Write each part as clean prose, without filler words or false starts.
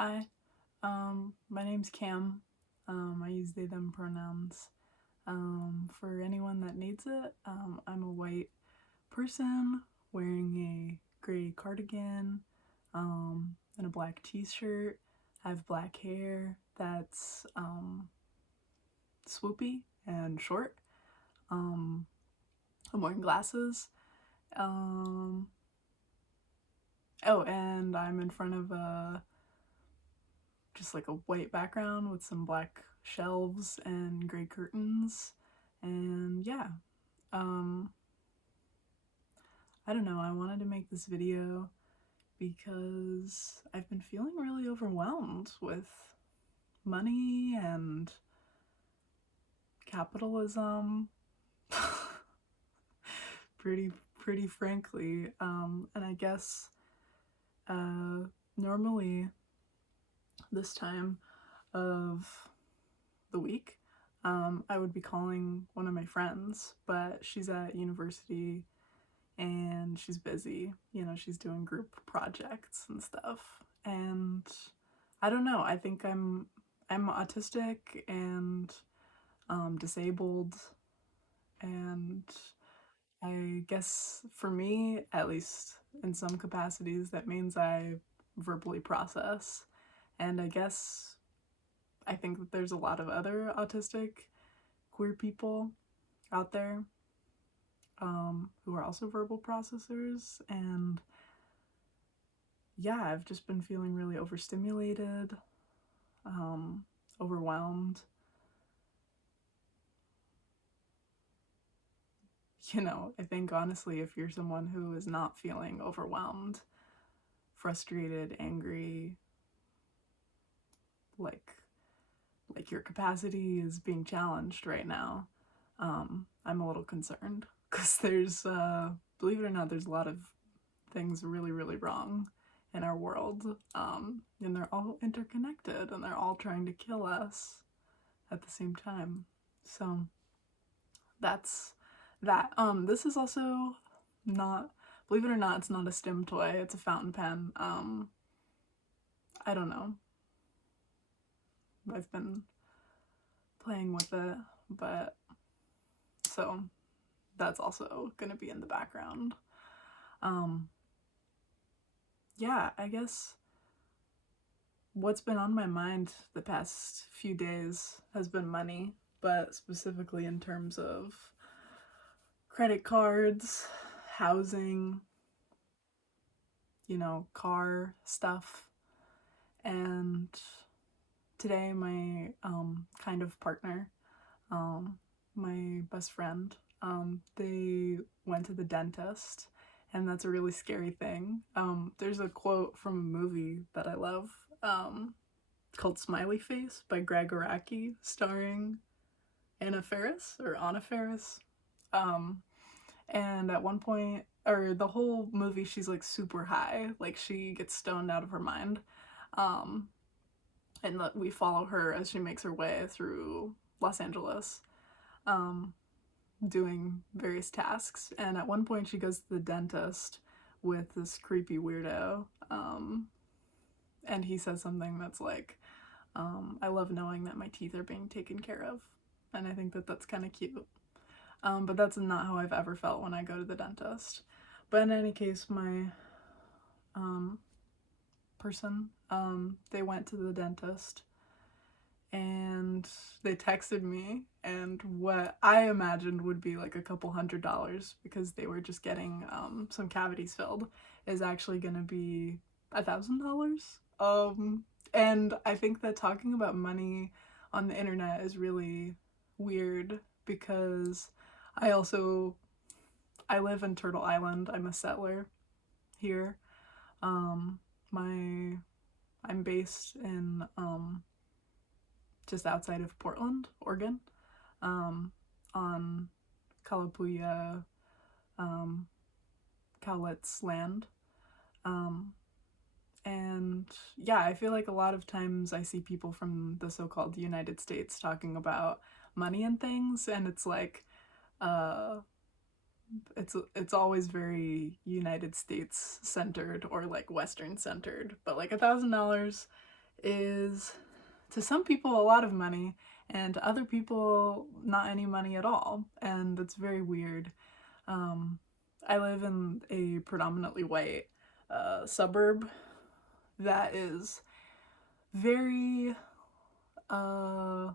Hi, my name's Cam. I use they, them pronouns. For anyone that needs it, I'm a white person wearing a gray cardigan and a black t-shirt. I have black hair that's swoopy and short. Um, I'm wearing glasses. Um, oh, and I'm in front of just like a white background with some black shelves and gray curtains. And yeah, um, I don't know, I wanted to make this video because I've been feeling really overwhelmed with money and capitalism. pretty frankly. And I guess uh, normally this time of the week, I would be calling one of my friends, but she's at university and she's busy. You know, she's doing group projects and stuff. And I don't know. I think I'm autistic and disabled, and I guess for me, at least in some capacities, that means I verbally process. And I think that there's a lot of other autistic queer people out there who are also verbal processors. And yeah, I've just been feeling really overstimulated, um, overwhelmed. You know, I think honestly, if you're someone who is not feeling overwhelmed, frustrated, angry, like like your capacity is being challenged right now, I'm a little concerned because believe it or not, there's a lot of things really wrong in our world, and they're all interconnected and they're all trying to kill us at the same time. So that's that. This is also not, believe it or not, it's not a stim toy, it's a fountain pen. I don't know. I've been playing with it, but so that's also gonna be in the background. Um, yeah, I guess what's been on my mind the past few days has been money, but specifically in terms of credit cards, housing, car stuff. And today, my kind of partner, my best friend, they went to the dentist, and that's a really scary thing. There's a quote from a movie that I love, called Smiley Face by Greg Araki, starring Anna Faris. Um, and at one point, or the whole movie, she's like super high, like she gets stoned out of her mind. Um, and we follow her as she makes her way through Los Angeles, um, doing various tasks. And at one point, she goes to the dentist with this creepy weirdo, and he says something that's like, I love knowing that my teeth are being taken care of. And I think that that's kind of cute. But that's not how I've ever felt when I go to the dentist. But in any case, my um, person, they went to the dentist and they texted me, and what I imagined would be like a couple $100 because they were just getting some cavities filled is actually gonna be $1,000. And I think that talking about money on the internet is really weird because I also I live in Turtle Island. I'm a settler here. Um, my I'm based in just outside of Portland, Oregon, on Kalapuya um, Cowlitz land. Um, and yeah, I feel like a lot of times I see people from the so-called United States talking about money and things, and it's like, uh, it's always very United States centered or like Western centered, but like $1,000 is to some people a lot of money, and to other people not any money at all, and that's very weird. Um, I live in a predominantly white suburb that is very, uh,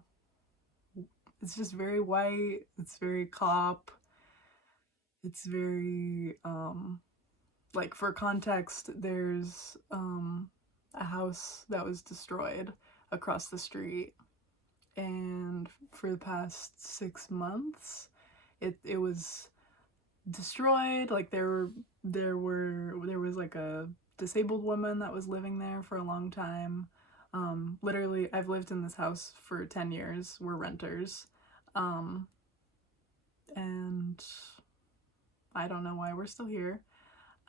it's just very white, it's very cop, it's very, like for context, there's a house that was destroyed across the street, and for the past 6 months, it was destroyed. Like there was like a disabled woman that was living there for a long time. Literally, I've lived in this house for 10 years. We're renters, um, and I don't know why we're still here.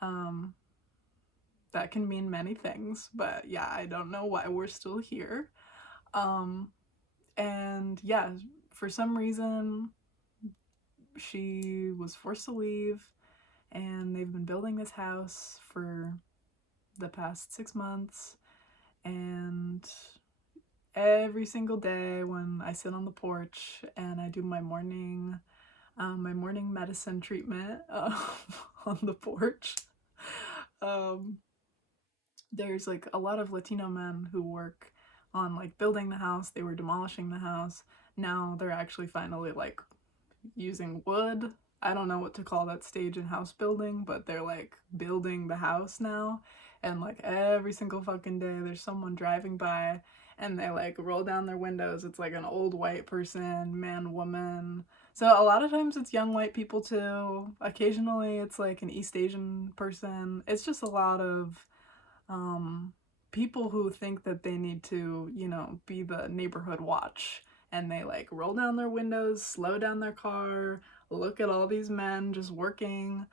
Um, that can mean many things, but yeah, I don't know why we're still here. Um, and yeah, for some reason, she was forced to leave, and they've been building this house for the past 6 months. And every single day when I sit on the porch and I do my morning medicine treatment on the porch, um, there's like a lot of Latino men who work on like building the house. They were demolishing the house. Now they're actually finally like using wood. I don't know what to call that stage in house building, but they're like building the house now. And like every single fucking day, there's someone driving by and they like roll down their windows. It's like an old white person, man, woman. So a lot of times it's young white people too. Occasionally it's like an East Asian person. It's just a lot of um, people who think that they need to, be the neighborhood watch, and they like roll down their windows, slow down their car, look at all these men just working,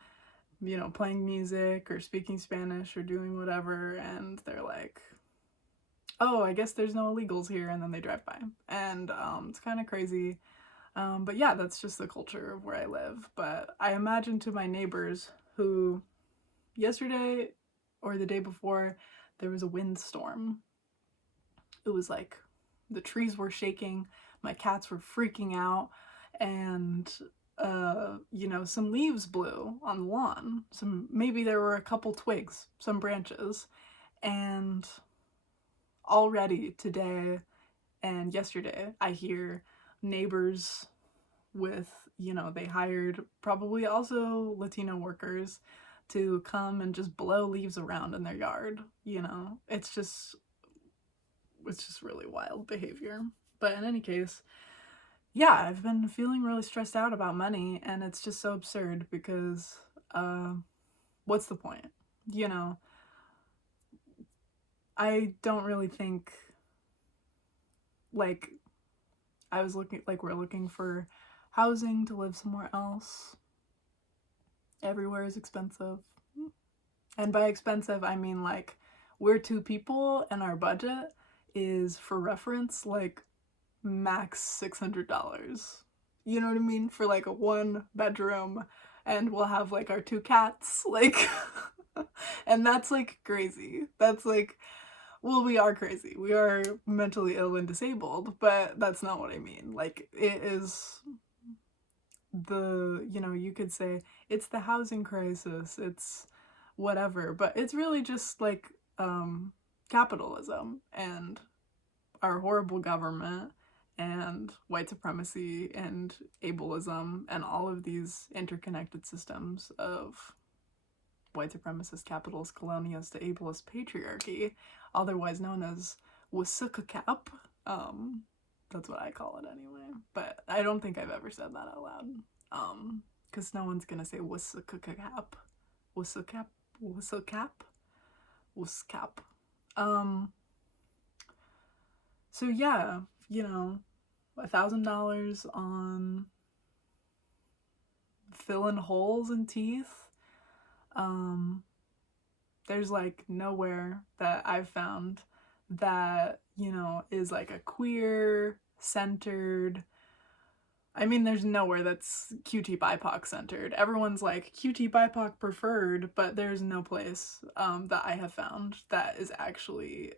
playing music or speaking Spanish or doing whatever, and they're like, oh, I guess there's no illegals here, and then they drive by. And it's kind of crazy. But yeah, that's just the culture of where I live. But I imagine to my neighbors who yesterday or the day before, there was a windstorm. It was like the trees were shaking, my cats were freaking out, and some leaves blew on the lawn. Maybe there were a couple twigs, some branches, and already today and yesterday I hear neighbors with, they hired probably also Latino workers to come and just blow leaves around in their yard. It's just really wild behavior. But in any case, yeah, I've been feeling really stressed out about money, and it's just so absurd because what's the point? You know, I don't really think, like, we're looking for housing to live somewhere else. Everywhere is expensive. And by expensive, I mean like we're two people and our budget is, for reference, like max $600. You know what I mean? For like a one bedroom, and we'll have like our two cats, like, and that's like crazy. That's like, well, we are crazy. We are mentally ill and disabled, but that's not what I mean. Like, it is you could say it's the housing crisis, it's whatever, but it's really just like capitalism and our horrible government and white supremacy and ableism and all of these interconnected systems of white supremacist, capitalist, colonialist, ableist patriarchy, otherwise known as wasukakap. That's what I call it anyway. But I don't think I've ever said that out loud. Because no one's gonna say wasukakap. Wasukap? Wasukap? Wascap. Um, so yeah, $1,000 on filling holes in teeth. There's like nowhere that I've found that, is like a queer centered I mean, there's nowhere that's QT BIPOC centered. Everyone's like QT BIPOC preferred, but there's no place that I have found that is actually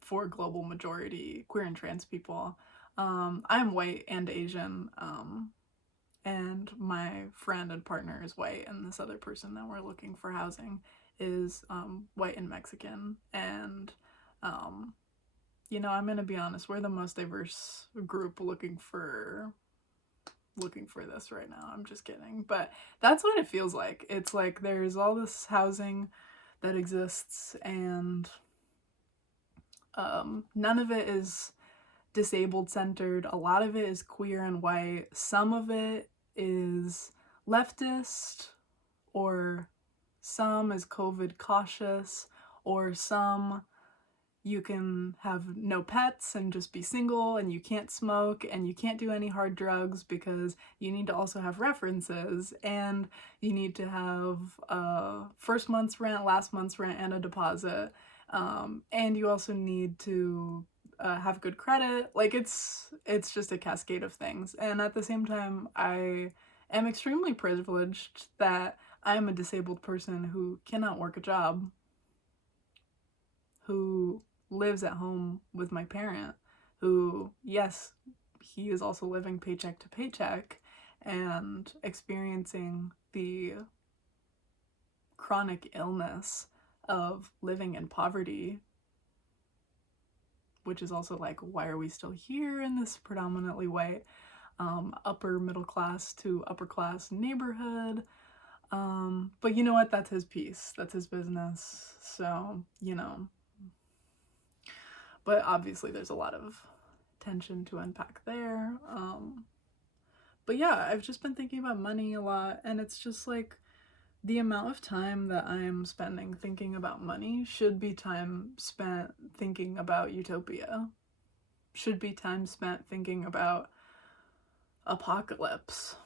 for global majority queer and trans people. I'm white and Asian, and my friend and partner is white, and this other person that we're looking for housing is white and Mexican. And I'm gonna be honest, we're the most diverse group looking for this right now. I'm just kidding. But that's what it feels like. It's like there's all this housing that exists, and none of it is disabled centered. A lot of it is queer and white. Some of it is leftist, or some is COVID cautious, or some you can have no pets and just be single, and you can't smoke and you can't do any hard drugs because you need to also have references, and you need to have first month's rent, last month's rent, and a deposit, and you also need to have good credit. Like it's just a cascade of things. And at the same time, I am extremely privileged that I am a disabled person who cannot work a job, who lives at home with my parent, who, yes, he is also living paycheck to paycheck and experiencing the chronic illness of living in poverty, which is also like, why are we still here in this predominantly white upper middle class to upper class neighborhood? But you know what? That's his piece. That's his business. So, but obviously there's a lot of tension to unpack there. But yeah, I've just been thinking about money a lot, and it's just like the amount of time that I'm spending thinking about money should be time spent thinking about utopia, should be time spent thinking about apocalypse.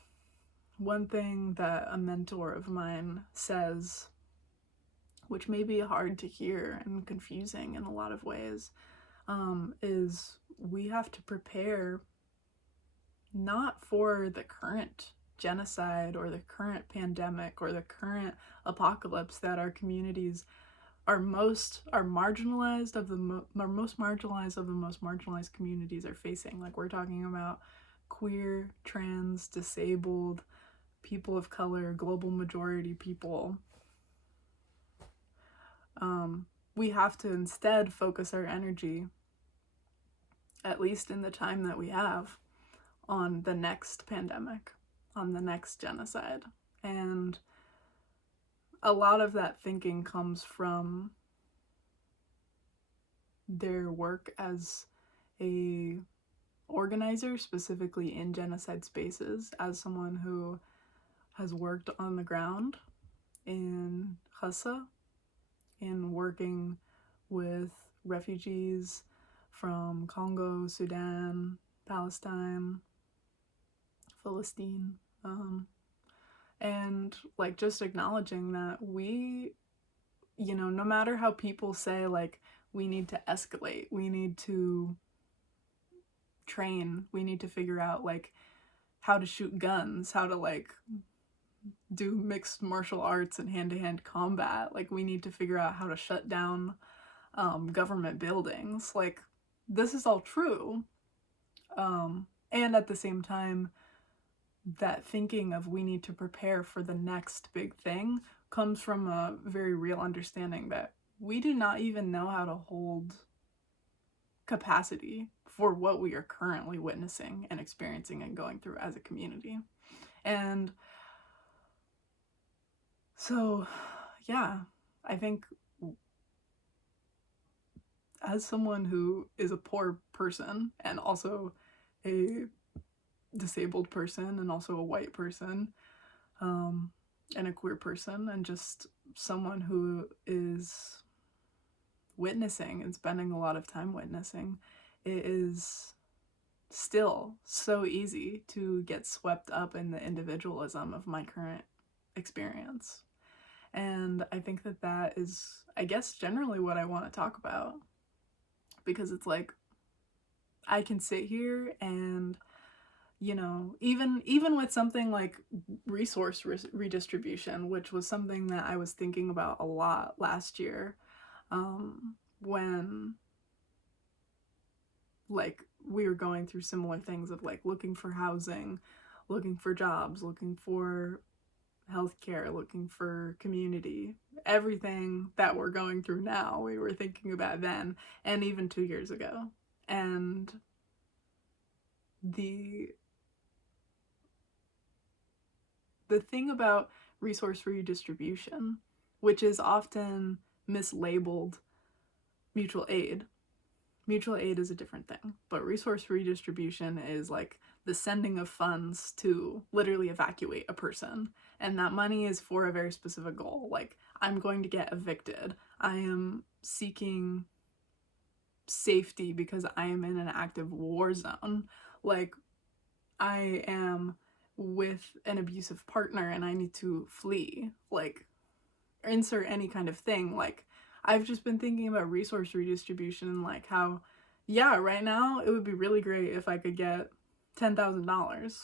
One thing that a mentor of mine says, which may be hard to hear and confusing in a lot of ways, is we have to prepare not for the current genocide or the current pandemic or the current apocalypse that our communities are most marginalized of the most marginalized communities are facing. Like, we're talking about queer, trans, disabled, people of color, global majority people. We have to instead focus our energy, at least in the time that we have, on the next pandemic, on the next genocide. And a lot of that thinking comes from their work as a organizer, specifically in genocide spaces, as someone who has worked on the ground in Gaza, in working with refugees from Congo, Sudan, Palestine, Philistine, and like just acknowledging that we, no matter how people say like we need to escalate, we need to train, we need to figure out like how to shoot guns, how to like do mixed martial arts and hand-to-hand combat, like we need to figure out how to shut down government buildings. Like, this is all true, and at the same time, that thinking of we need to prepare for the next big thing comes from a very real understanding that we do not even know how to hold capacity for what we are currently witnessing and experiencing and going through as a community. And so, yeah, I think as someone who is a poor person and also a disabled person and also a white person, and a queer person, and just someone who is witnessing and spending a lot of time witnessing, it is still so easy to get swept up in the individualism of my current experience. And I think that is, I guess, generally what I want to talk about, because it's like I can sit here and you know, even with something like resource redistribution, which was something that I was thinking about a lot last year, when like we were going through similar things of like looking for housing, looking for jobs, looking for healthcare, looking for community. Everything that we're going through now, we were thinking about then, and even 2 years ago. And the the thing about resource redistribution, which is often mislabeled mutual aid. Mutual aid is a different thing, but resource redistribution is like the sending of funds to literally evacuate a person. And that money is for a very specific goal. Like, I'm going to get evicted. I am seeking safety because I am in an active war zone. Like, I am with an abusive partner and I need to flee. Like, insert any kind of thing. Like, I've just been thinking about resource redistribution and like how, yeah, right now it would be really great if I could get $10,000.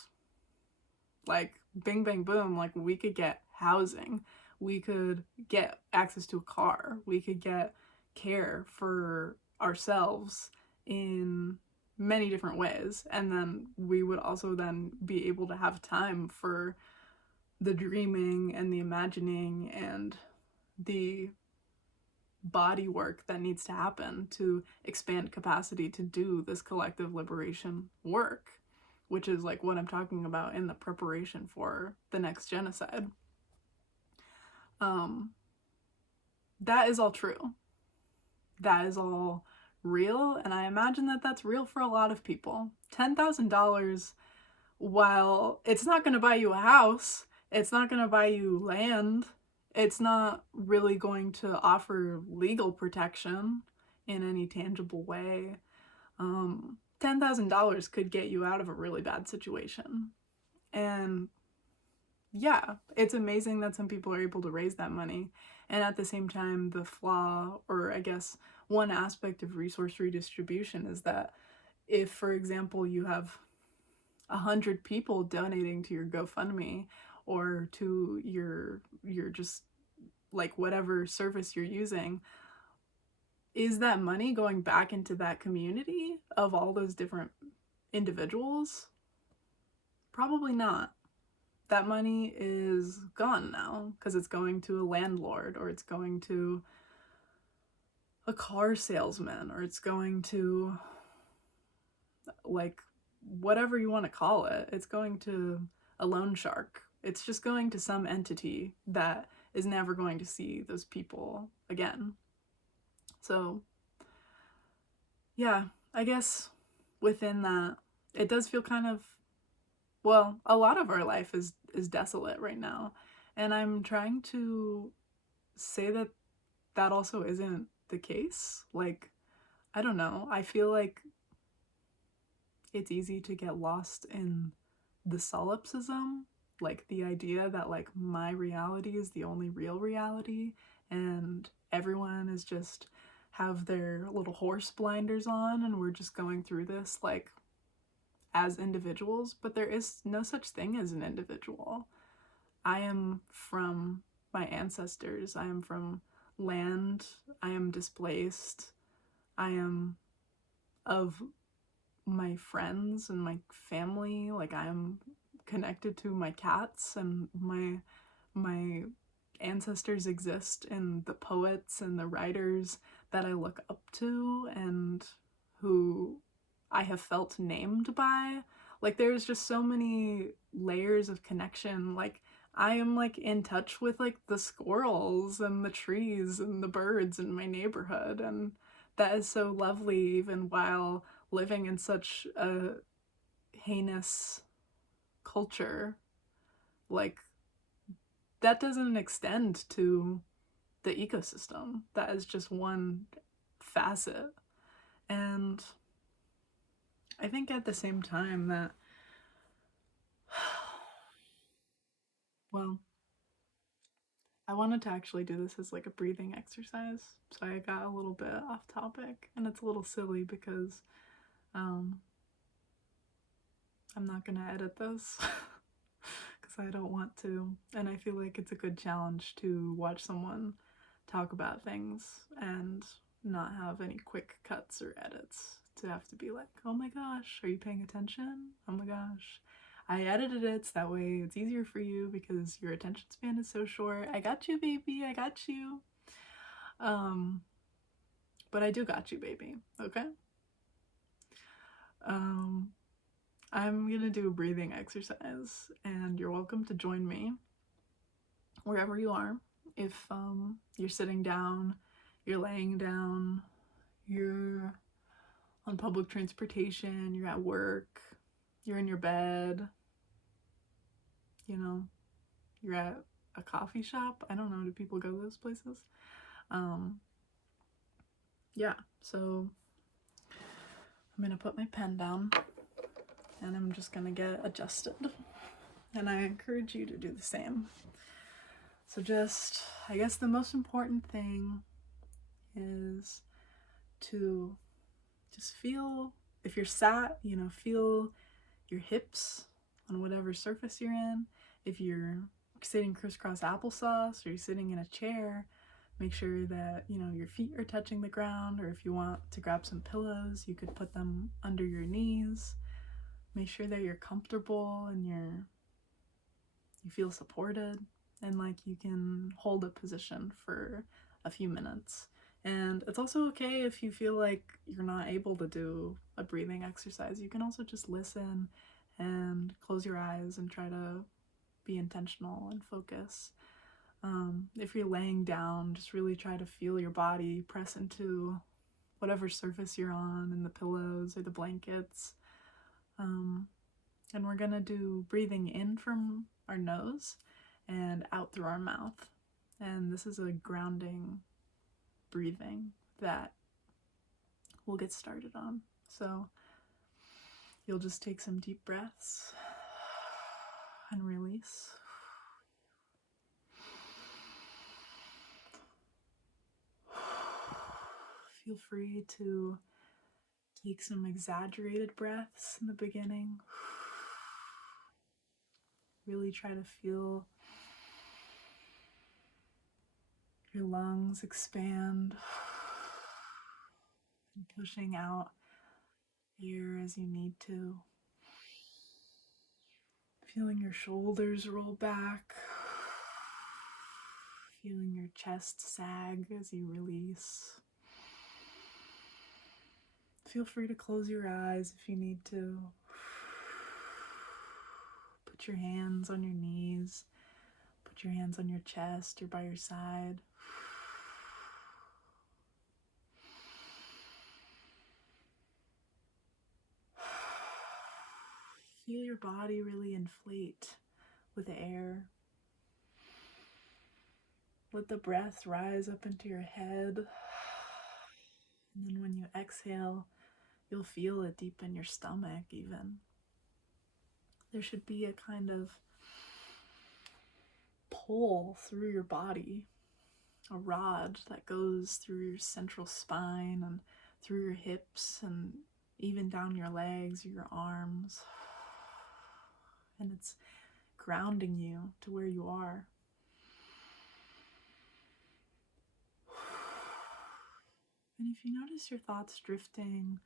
Like, bing, bang, boom. Like, we could get housing. We could get access to a car. We could get care for ourselves in many different ways. And then we would also then be able to have time for the dreaming and the imagining and the body work that needs to happen to expand capacity to do this collective liberation work, which is like what I'm talking about in the preparation for the next genocide. Um, that is all true. That is all real, and I imagine that that's real for a lot of people. $10,000, while it's not going to buy you a house, it's not going to buy you land, it's not really going to offer legal protection in any tangible way. $10,000 could get you out of a really bad situation. And yeah, it's amazing that some people are able to raise that money. And at the same time, the flaw, or I guess one aspect of resource redistribution, is that if, for example, you have 100 people donating to your GoFundMe or to your just like whatever service you're using, is that money going back into that community of all those different individuals? Probably not. That money is gone now because it's going to a landlord, or it's going to a car salesman, or it's going to like whatever you want to call it. It's going to a loan shark. It's just going to some entity that is never going to see those people again. So, yeah, I guess within that, it does feel kind of, well, a lot of our life is desolate right now. And I'm trying to say that that also isn't the case. Like, I don't know. I feel like it's easy to get lost in the solipsism, like the idea that like my reality is the only real reality and everyone is just have their little horse blinders on and we're just going through this like as individuals, but there is no such thing as an individual. I am from my ancestors. I am from land. I am displaced. I am of my friends and my family. Like, I'm connected to my cats, and my ancestors exist in the poets and the writers that I look up to and who I have felt named by. Like, there's just so many layers of connection. Like, I am like in touch with like the squirrels and the trees and the birds in my neighborhood, and that is so lovely even while living in such a heinous culture. Like, that doesn't extend to the ecosystem. That is just one facet. And I think at the same time that, well, I wanted to actually do this as like a breathing exercise. So I got a little bit off topic, and it's a little silly because um, I'm not gonna edit this because I don't want to. And I feel like it's a good challenge to watch someone talk about things and not have any quick cuts or edits. To have to be like, oh my gosh, are you paying attention? Oh my gosh. I edited it so that way it's easier for you because your attention span is so short. I got you, baby. I got you. But I do got you, baby. Okay? I'm gonna do a breathing exercise, and you're welcome to join me wherever you are. If you're sitting down, you're laying down, you're on public transportation, you're at work, you're in your bed, you know, you're at a coffee shop. I don't know, do people go to those places? Yeah, so I'm gonna put my pen down and I'm just gonna get adjusted. And I encourage you to do the same. So just, I guess the most important thing is to just feel, if you're sat, feel your hips on whatever surface you're in. If you're sitting crisscross applesauce or you're sitting in a chair, make sure that, your feet are touching the ground, or if you want to grab some pillows, you could put them under your knees. Make sure that you're comfortable and you feel supported, and like you can hold a position for a few minutes. And it's also okay if you feel like you're not able to do a breathing exercise. You can also just listen and close your eyes and try to be intentional and focus. If you're laying down, just really try to feel your body press into whatever surface you're on, in the pillows or the blankets. And we're gonna do breathing in from our nose and out through our mouth. And this is a grounding breathing that we'll get started on. So you'll just take some deep breaths and release. Feel free to take some exaggerated breaths in the beginning. Really try to feel your lungs expand and pushing out air as you need to. Feeling your shoulders roll back. Feeling your chest sag as you release. Feel free to close your eyes if you need to. Put your hands on your knees. Put your hands on your chest or by your side. Feel your body really inflate with air. Let the breath rise up into your head. And then when you exhale, you'll feel it deep in your stomach even. There should be a kind of pull through your body, a rod that goes through your central spine and through your hips and even down your legs or your arms. And it's grounding you to where you are. And if you notice your thoughts drifting,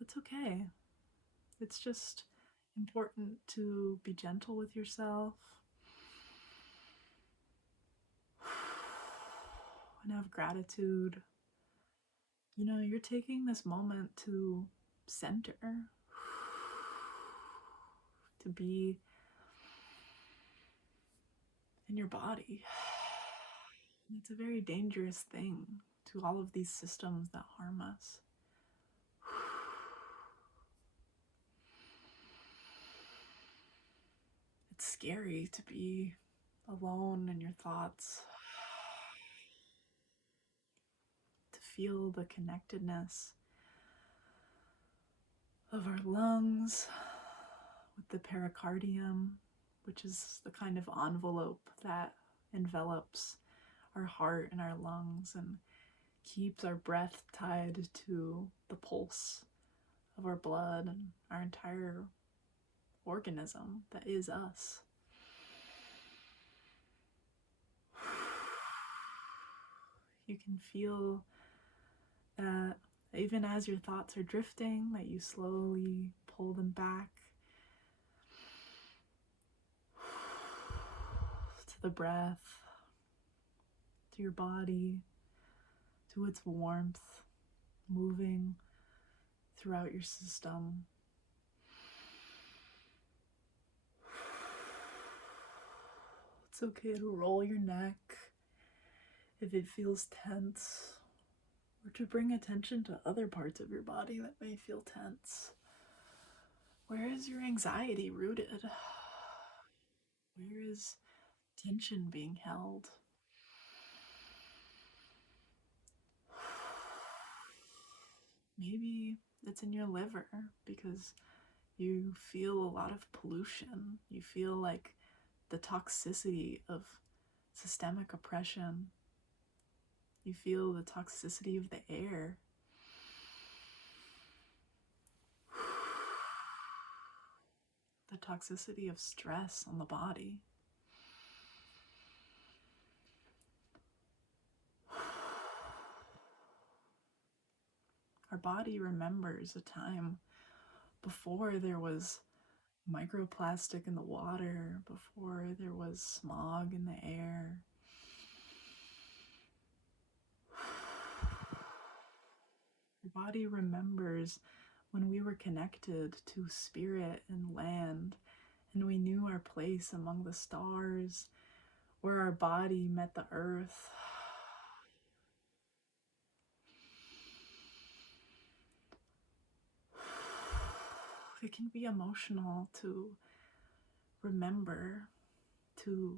that's okay. It's just important to be gentle with yourself and have gratitude. You're taking this moment to center, to be in your body. And it's a very dangerous thing to all of these systems that harm us. It's scary to be alone in your thoughts, to feel the connectedness of our lungs with the pericardium, which is the kind of envelope that envelops our heart and our lungs and keeps our breath tied to the pulse of our blood and our entire organism that is us. You can feel that even as your thoughts are drifting, that you slowly pull them back to the breath, to your body, to its warmth, moving throughout your system. It's okay to roll your neck if it feels tense, or to bring attention to other parts of your body that may feel tense. Where is your anxiety rooted? Where is tension being held? Maybe it's in your liver because you feel a lot of pollution. You feel like the toxicity of systemic oppression. You feel the toxicity of the air. The toxicity of stress on the body. Our body remembers a time before there was microplastic in the water, before there was smog in the air. Our body remembers when we were connected to spirit and land, and we knew our place among the stars, where our body met the earth. It can be emotional to remember, to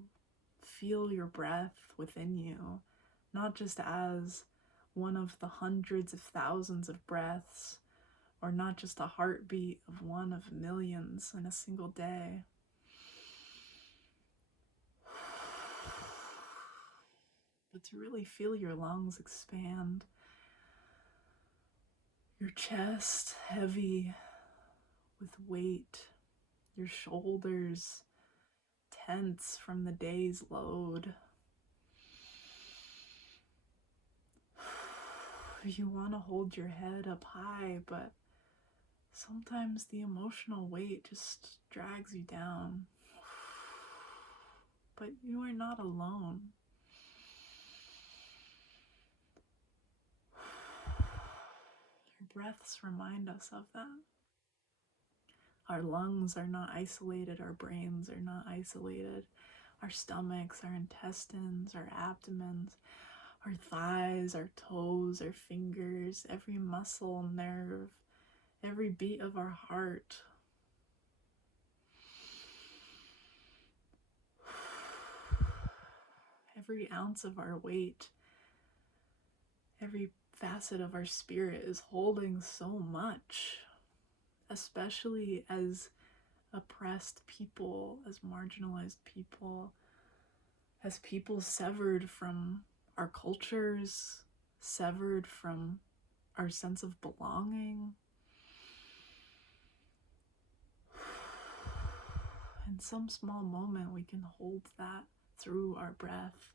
feel your breath within you, not just as one of the hundreds of thousands of breaths, or not just a heartbeat of one of millions in a single day. But to really feel your lungs expand, your chest heavy with weight, your shoulders tense from the day's load. You want to hold your head up high, but sometimes the emotional weight just drags you down. But you are not alone. Our breaths remind us of that. Our lungs are not isolated, our brains are not isolated. Our stomachs, our intestines, our abdomens, our thighs, our toes, our fingers, every muscle, nerve, every beat of our heart. Every ounce of our weight, every facet of our spirit is holding so much, especially as oppressed people, as marginalized people, as people severed from our cultures, severed from our sense of belonging. In some small moment, we can hold that through our breath.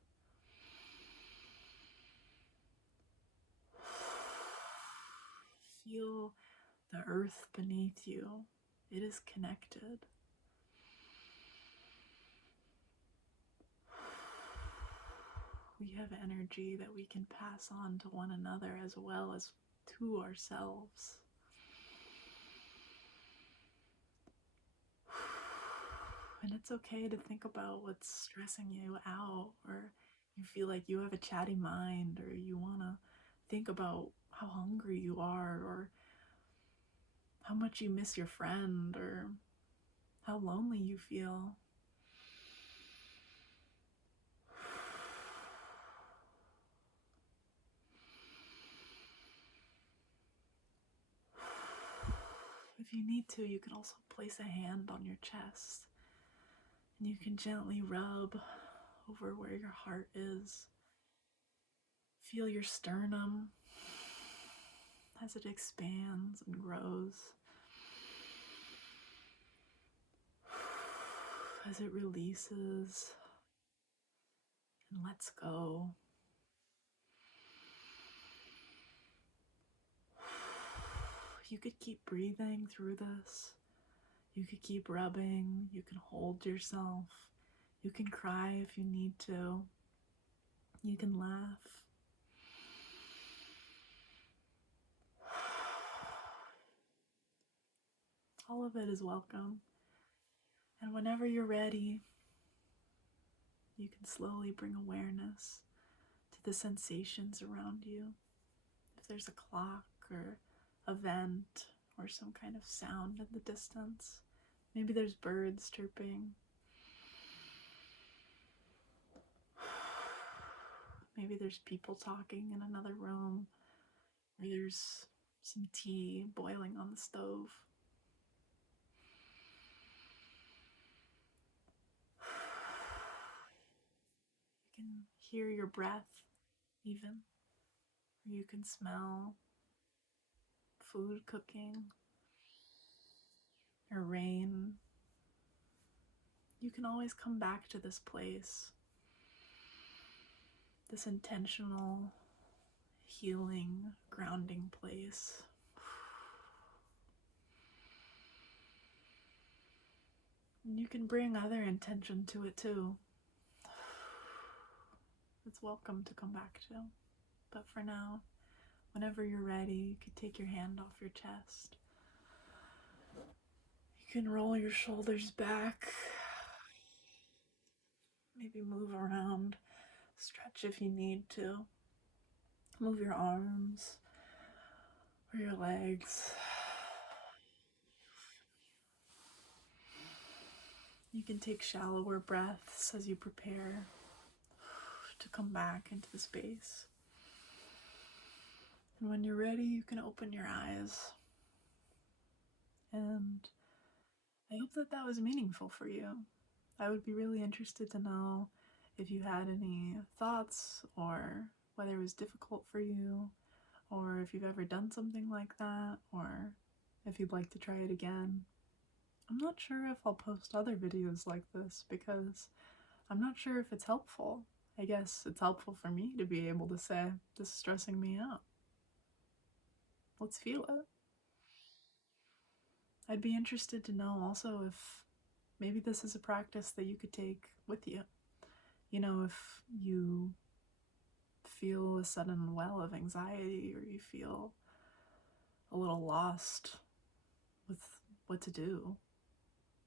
Feel the earth beneath you. It is connected. We have energy that we can pass on to one another as well as to ourselves. And it's okay to think about what's stressing you out, or you feel like you have a chatty mind, or you want to think about how hungry you are, or how much you miss your friend, or how lonely you feel. If you need to, you can also place a hand on your chest, and you can gently rub over where your heart is. Feel your sternum as it expands and grows. as it releases and lets go. You could keep breathing through this. You could keep rubbing. You can hold yourself. You can cry if you need to. You can laugh. All of it is welcome. And whenever you're ready, you can slowly bring awareness to the sensations around you. If there's a clock or a vent or some kind of sound in the distance, maybe there's birds chirping. Maybe there's people talking in another room, or there's some tea boiling on the stove. You can hear your breath, even, or you can smell food cooking or rain. You can always come back to this place, this intentional, healing, grounding place. And you can bring other intention to it too. It's welcome to come back to. But for now, whenever you're ready, you can take your hand off your chest. You can roll your shoulders back. Maybe move around, stretch if you need to. Move your arms or your legs. You can take shallower breaths as you prepare to come back into the space. And when you're ready, you can open your eyes. And I hope that that was meaningful for you. I would be really interested to know if you had any thoughts, or whether it was difficult for you, or if you've ever done something like that, or if you'd like to try it again. I'm not sure if I'll post other videos like this because I'm not sure if it's helpful. I guess it's helpful for me to be able to say, this is stressing me out. Let's feel it. I'd be interested to know also if maybe this is a practice that you could take with you. You know, if you feel a sudden well of anxiety, or you feel a little lost with what to do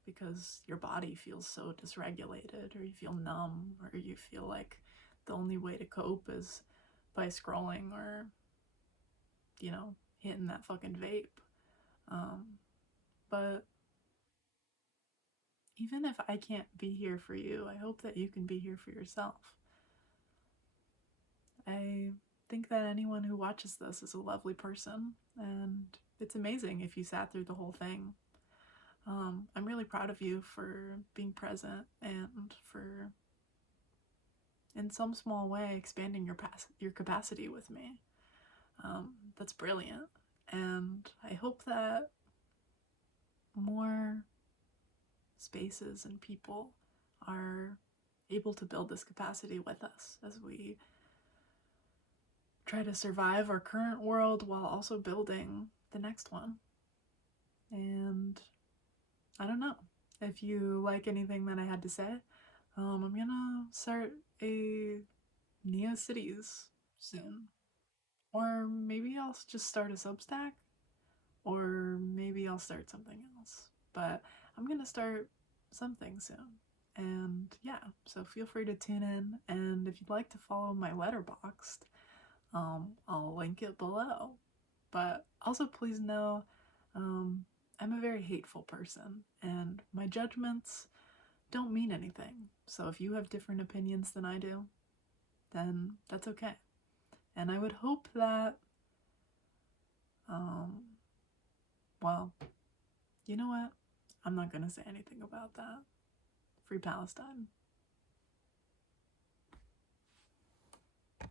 because your body feels so dysregulated, or you feel numb, or you feel like the only way to cope is by scrolling or, you know, hitting that fucking vape. But even if I can't be here for you, I hope that you can be here for yourself. I think that anyone who watches this is a lovely person, and it's amazing if you sat through the whole thing. I'm really proud of you for being present and for, in some small way, expanding your capacity with me. That's brilliant, and I hope that more spaces and people are able to build this capacity with us as we try to survive our current world while also building the next one. And I don't know if you like anything that I had to say. I'm gonna start a Neo-Cities soon. Or maybe I'll just start a Substack. Or maybe I'll start something else. But I'm gonna start something soon. And yeah, so feel free to tune in. And if you'd like to follow my letterboxd, I'll link it below. But also please know, I'm a very hateful person, and my judgments don't mean anything. So if you have different opinions than I do, then that's okay. And I would hope that, well, you know what? I'm not gonna say anything about that. Free Palestine.